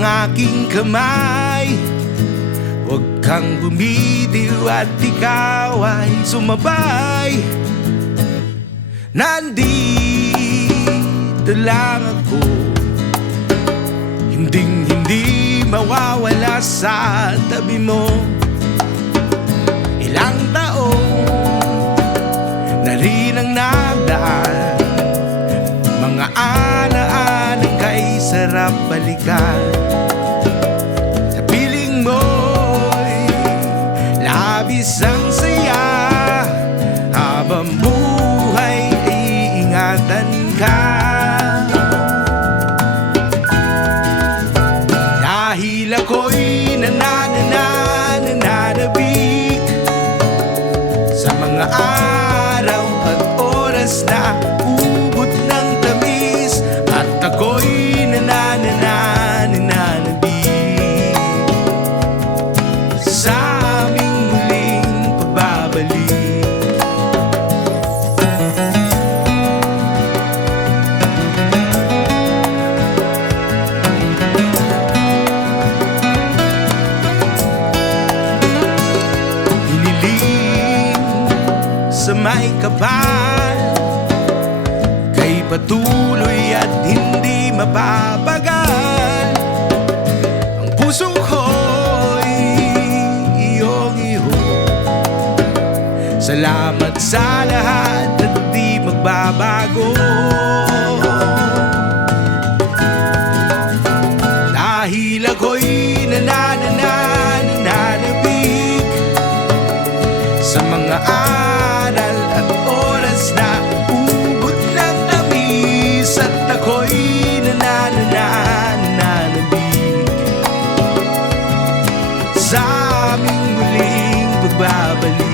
ng aking kamay. Huwag kang bumitiw at ikaw ay sumabay. Nandito lang ako, hinding-hindi mawawala sa tabi mo. Ilang taon na rin ang nagdaan, mga alaanang kay sarap balikan. Sa piling mo'y labis ang saya, habang buhay ay ingatan ka. Dahil ako'y nananabik sa mga araw at oras na ubod ng tamis, at ako'y nananabik sa aming muling pagbabalik. Sa may kapal, kay patuloy at hindi mapapagal. Ang puso ko'y iyong-iyo. Salamat sa lahat at di magbabago. Dahil ako'y nananabik sa mga aral at oras na ubod ng tamis, at ako'y nananabik sa aming muling pagbabalik.